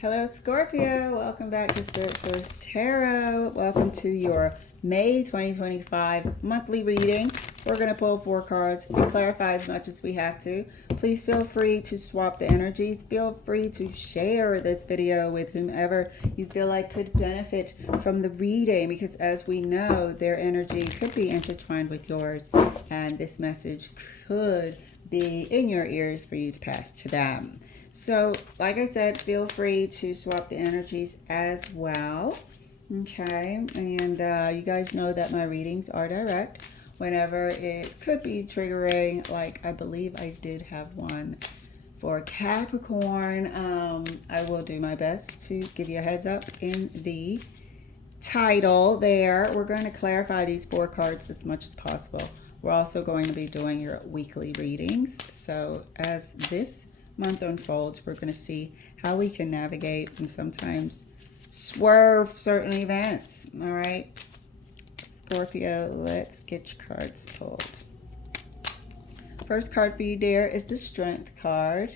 Hello, Scorpio. Welcome back to Spirit Source Tarot. Welcome to your May 2025 monthly reading. We're going to pull 4 cards and clarify as much as we have to. Please feel free to swap the energies. Feel free to share this video with whomever you feel like could benefit from the reading, because as we know, their energy could be intertwined with yours, and this message could be in your ears for you to pass to them. So, like I said, feel free to swap the energies as well. Okay, and you guys know that my readings are direct. Whenever it could be triggering, like I believe I did have one for Capricorn, I will do my best to give you a heads up in the title there. We're going to clarify these 4 cards as much as possible. We're also going to be doing your weekly readings. So as this month unfolds, we're going to see how we can navigate and sometimes swerve certain events. All right, Scorpio, let's get your cards pulled. First card for you, dear, is the Strength card.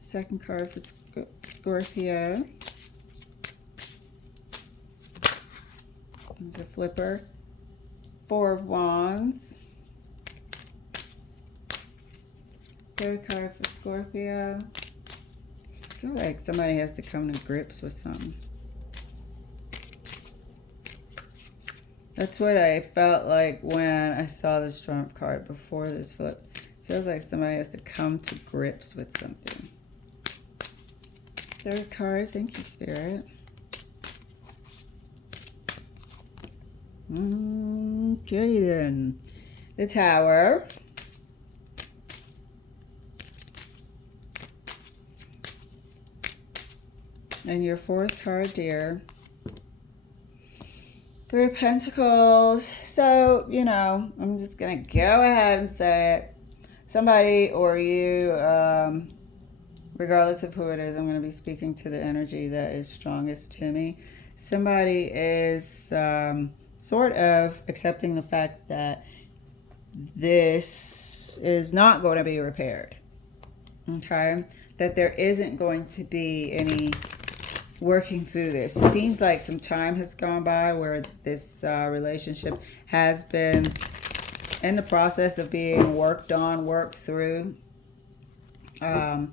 Second card for Scorpio. There's a flipper. 4 of Wands. Third card for Scorpio. I feel like somebody has to come to grips with something. That's what I felt like when I saw the Strength card before this flip. Feels like somebody has to come to grips with something. Third card, thank you, Spirit. Okay then. The Tower. And your 4th card, dear. 3 of Pentacles. So, you know, I'm just going to go ahead and say it. Somebody or you, regardless of who it is, I'm going to be speaking to the energy that is strongest to me. Somebody is sort of accepting the fact that this is not going to be repaired. Okay? That there isn't going to be any working through this. Seems like some time has gone by where this relationship has been in the process of being worked on, worked through. There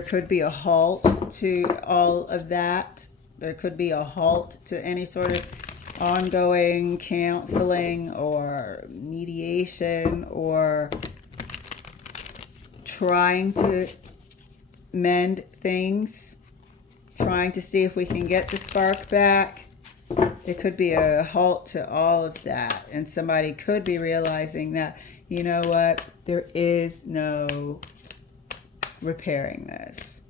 could be a halt to all of that. There could be a halt to any sort of ongoing counseling or mediation or trying to mend things, trying to see if we can get the spark back. It could be a halt to all of that, and somebody could be realizing that, you know what, there is no repairing this.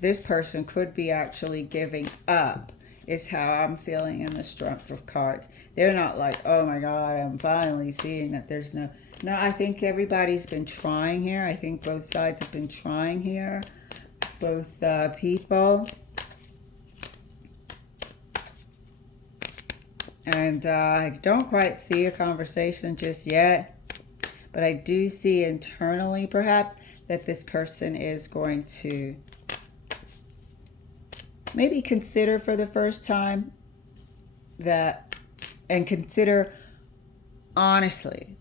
This person could be actually giving up, is how I'm feeling in the Strength of cards. They're not like, oh my God, I'm finally seeing that there's no, I think everybody's been trying here. I think both sides have been trying here. Both people. And I don't quite see a conversation just yet, but I do see internally perhaps that this person is going to maybe consider for the first time that, and consider honestly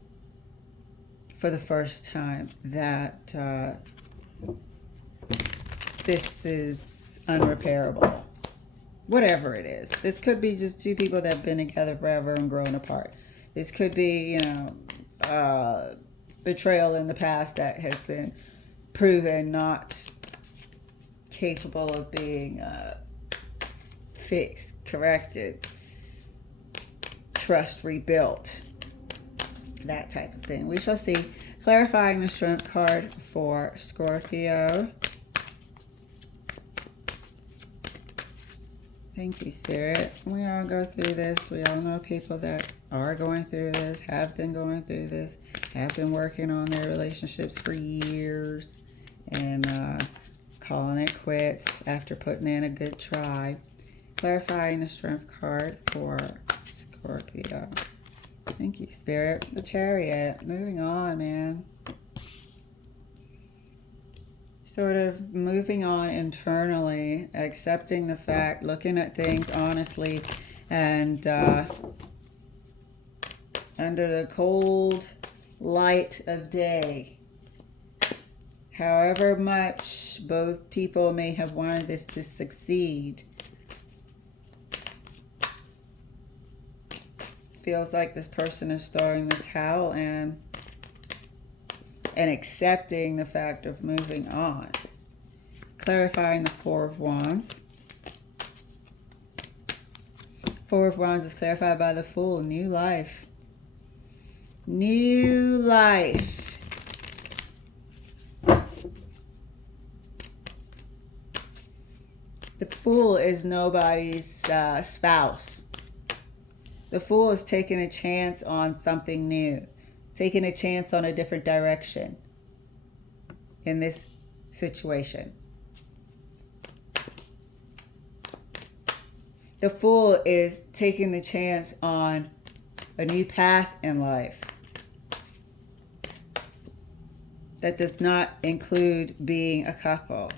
for the first time that this is unrepairable. Whatever it is. This could be just 2 people that have been together forever and grown apart. This could be, you know, betrayal in the past that has been proven not capable of being fixed, corrected, trust rebuilt, that type of thing. We shall see. Clarifying the Strength card for Scorpio. Thank you, Spirit. We all go through this. We all know people that are going through this, have been going through this, have been working on their relationships for years, and calling it quits after putting in a good try. Clarifying the Strength card for Scorpio. Thank you, Spirit. The Chariot. Moving on, man. sort of moving on internally, accepting the fact, looking at things honestly, and under the cold light of day. However much both people may have wanted this to succeed, feels like this person is throwing the towel in and accepting the fact of moving on. Clarifying the Four of Wands. Four of Wands is clarified by the Fool. New life. New life. The Fool is nobody's spouse. The Fool is taking a chance on something new, taking a chance on a different direction in this situation. The Fool is taking the chance on a new path in life that does not include being a couple.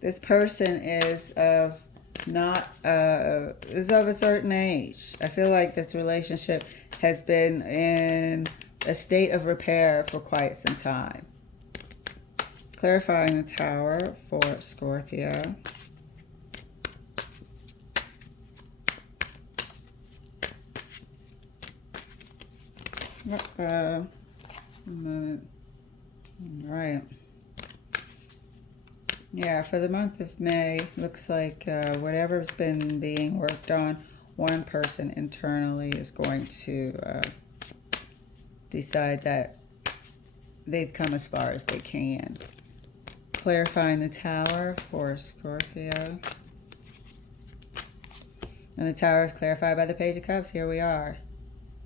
This person is of is of a certain age. I feel like this relationship has been in a state of repair for quite some time. Clarifying the Tower for Scorpio. A moment. All right. Yeah, for the month of May, looks like whatever's been being worked on, one person internally is going to decide that they've come as far as they can. Clarifying the Tower for Scorpio. And the Tower is clarified by the Page of Cups. Here we are.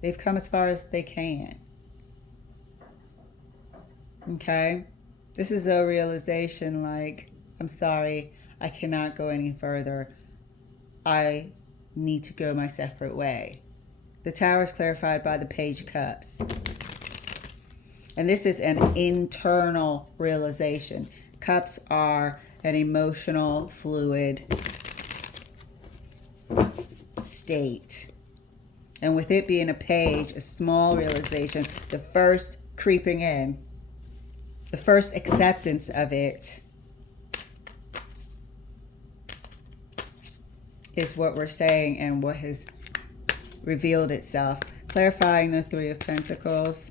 They've come as far as they can. Okay? This is a realization like, I'm sorry, I cannot go any further. I need to go my separate way. The Tower is clarified by the Page of Cups. And this is an internal realization. Cups are an emotional, fluid state. And with it being a page, a small realization, the first creeping in, the first acceptance of it is what we're saying and what has revealed itself. Clarifying the Three of Pentacles.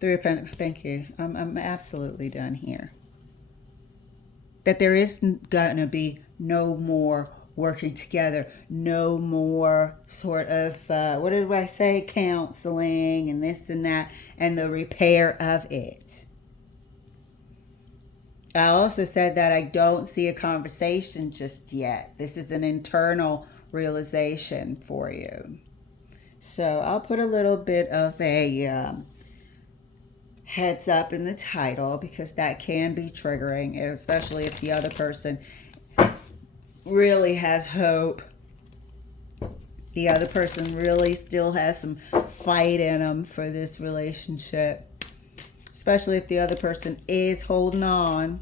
Three of Pentacles, thank you. I'm absolutely done here. That there is going to be no more working together, no more sort of, what did I say, counseling and this and that, and the repair of it. I also said that I don't see a conversation just yet. This is an internal realization for you. So I'll put a little bit of a heads up in the title because that can be triggering, especially if the other person really has hope. The other person really still has some fight in them for this relationship, especially if the other person is holding on.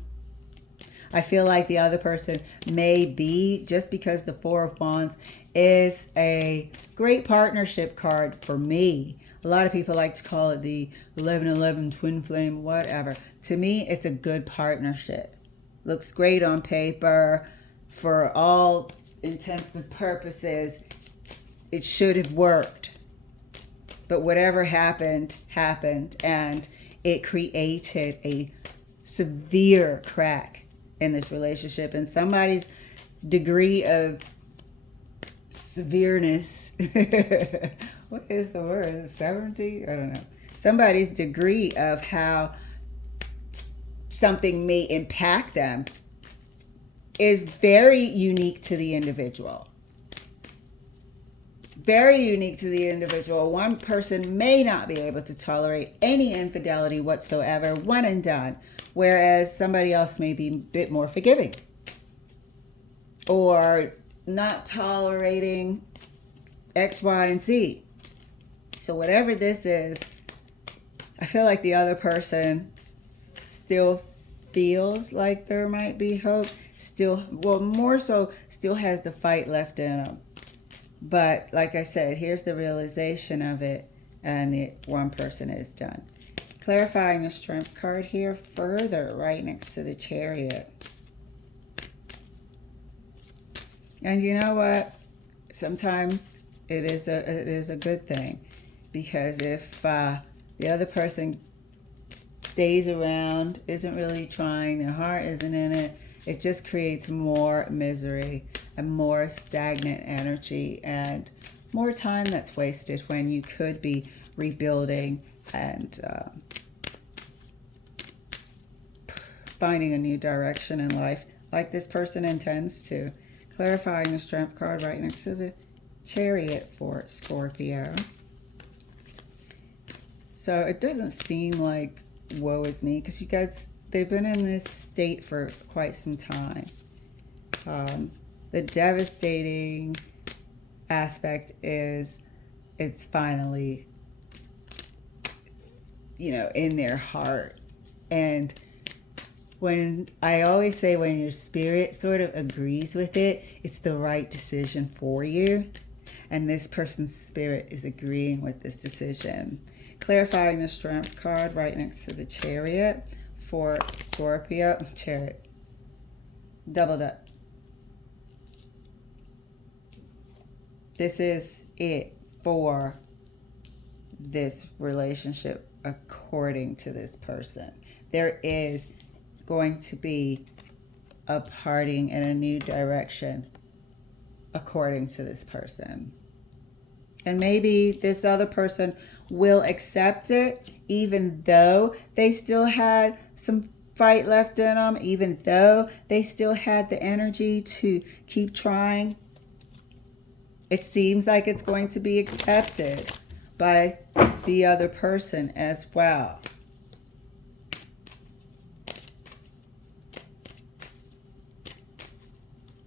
I feel like the other person may be, just because the Four of Wands is a great partnership card for me. A lot of people like to call it the 1111 twin flame, whatever. To me, it's a good partnership. Looks great on paper. For all intents and purposes, it should have worked. But whatever happened, happened. And it created a severe crack in this relationship. And somebody's degree of severeness, what is the word? Severity? I don't know. Somebody's degree of how something may impact them is very unique to the individual. Very unique to the individual. One person may not be able to tolerate any infidelity whatsoever, one and done, whereas somebody else may be a bit more forgiving. Or not tolerating X, Y, and Z. So whatever this is, I feel like the other person still feels like there might be hope. Still, well, more so, still has the fight left in them. But like I said, here's the realization of it, and the one person is done. Clarifying the Strength card here further, right next to the Chariot. And you know what? Sometimes it is a good thing, because if the other person stays around, isn't really trying, their heart isn't in it, it just creates more misery and more stagnant energy and more time that's wasted when you could be rebuilding and finding a new direction in life, like this person intends to. Clarifying the Strength card right next to the Chariot for Scorpio. So it doesn't seem like woe is me, because you guys, they've been in this state for quite some time. The devastating aspect is it's finally, you know, in their heart. And when I always say, when your spirit sort of agrees with it, it's the right decision for you. And this person's spirit is agreeing with this decision. Clarifying the Strength card right next to the Chariot for Scorpio. Chariot. Doubled up. This is it for this relationship according to this person. There is going to be a parting in a new direction according to this person. And maybe this other person will accept it, even though they still had some fight left in them, even though they still had the energy to keep trying. It seems like it's going to be accepted by the other person as well.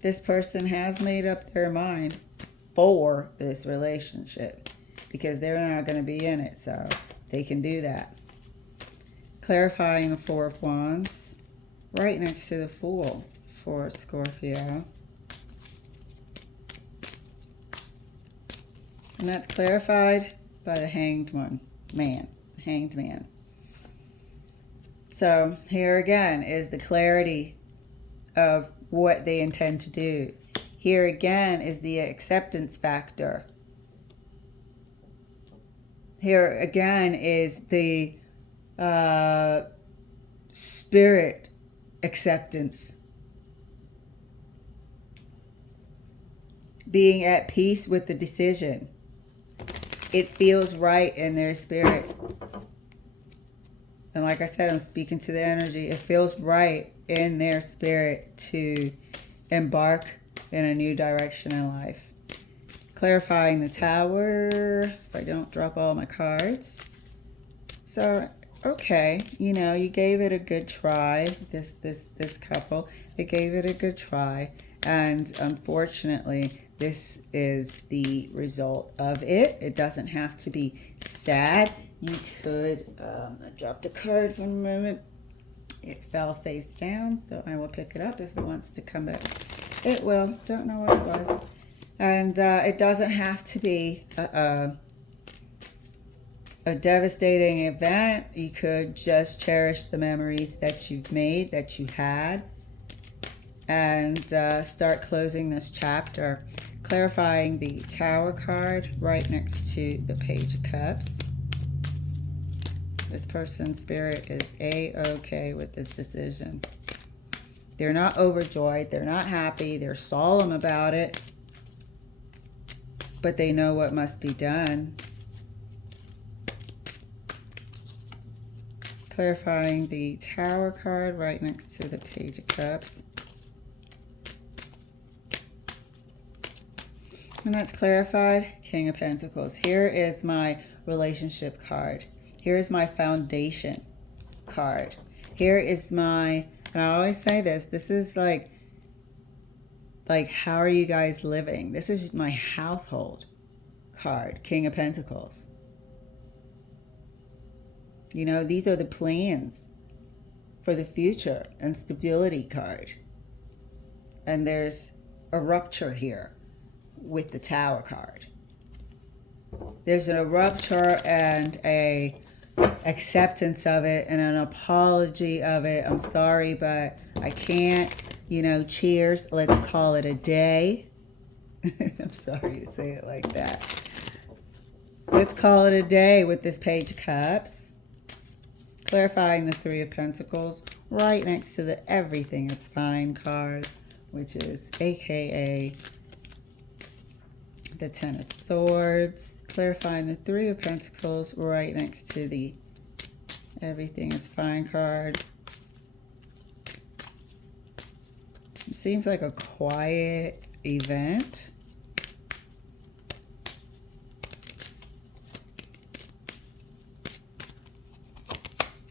This person has made up their mind for this relationship, because they're not going to be in it, so they can do that. Clarifying the Four of Wands right next to the Fool for Scorpio. And that's clarified by the Hanged Man. The Hanged Man. So here again is the clarity of what they intend to do. Here again is the acceptance factor. Here again is the spirit acceptance. Being at peace with the decision. It feels right in their spirit. And like I said, I'm speaking to the energy. It feels right in their spirit to embark in a new direction in life. Clarifying the Tower, if I don't drop all my cards. So, okay, you know, you gave it a good try, this couple. They gave it a good try. And unfortunately, this is the result of it. It doesn't have to be sad. You could, I dropped a card for a moment. It fell face down, so I will pick it up if it wants to come back. It will. Don't know what it was. And it doesn't have to be a devastating event. You could just cherish the memories that you've made, that you had, and start closing this chapter. Clarifying the Tower card right next to the Page of Cups. This person's spirit is A-okay with this decision. They're not overjoyed. They're not happy. They're solemn about it. But they know what must be done. Clarifying the Tower card right next to the Page of Cups. And that's clarified. King of Pentacles. Here is my relationship card. Here is my foundation card. Here is my, and I always say this is like how are you guys living? This is my household card, King of Pentacles. You know, these are the plans for the future and stability card. And there's a rupture here with the Tower card. There's a rupture and a acceptance of it and an apology of it. I'm sorry, but I can't. You know, cheers. Let's call it a day. I'm sorry to say it like that. Let's call it a day with this Page of Cups. Clarifying the Three of Pentacles right next to the Everything is Fine card, which is AKA the Ten of Swords. Clarifying the Three of Pentacles right next to the Everything is Fine card. It seems like a quiet event.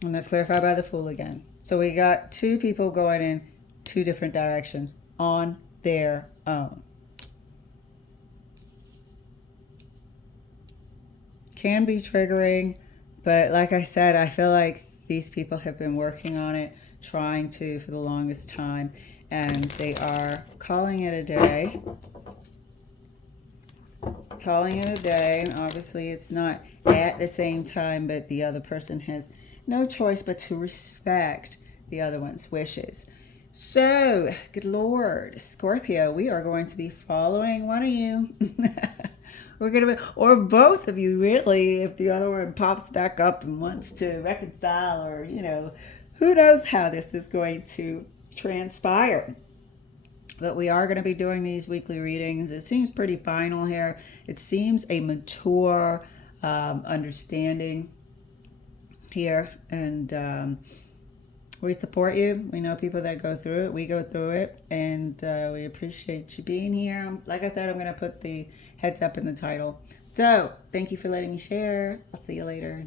And that's clarified by the Fool again. So we got two people going in two different directions on their own. Can be triggering, but like I said, I feel like these people have been working on it, trying to for the longest time, and they are calling it a day. Calling it a day. Obviously, it's not at the same time, but the other person has no choice but to respect the other one's wishes. So, good Lord, Scorpio, we are going to be following one of you. We're going to be, or both of you, really, if the other one pops back up and wants to reconcile, or, you know, who knows how this is going to transpire. But we are going to be doing these weekly readings. It seems pretty final here. It seems a mature understanding here. And we support you. We know people that go through it. We go through it. And we appreciate you being here. Like I said, I'm going to put the heads up in the title. So thank you for letting me share. I'll see you later.